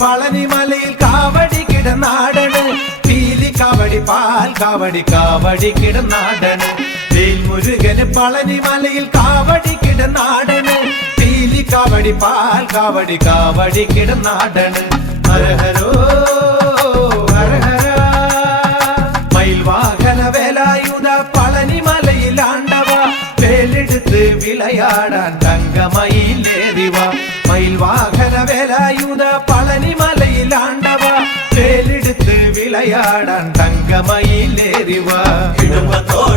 പളനിമലയിൽ കാവടി കിടന്നാടണ് പീലി കാവടി പാൽ കാവടി കാവടി കിടന്നാടണ് വേൽമുരുകന് പളനിമലയിൽ കാവടി കിടന്നാടണ് പീലി കാവടി പാൽ കാവടി കാവടി കിടന്നാടണ് ഹരഹരോ ഹരഹര മയിൽവാഹന വേലായുധ പളനിമലയിലാണ്ടവ വേലെടുത്ത് വിളയാടാൻ തങ്കമയിലേറിവ മയിൽവാഹന വേലായുധ പളനിമലയിലാണ്ടവ വേലെടുത്ത് വിളയാടാൻ തങ്കമയിലേറിവ ഇടുമ്പത്തോട്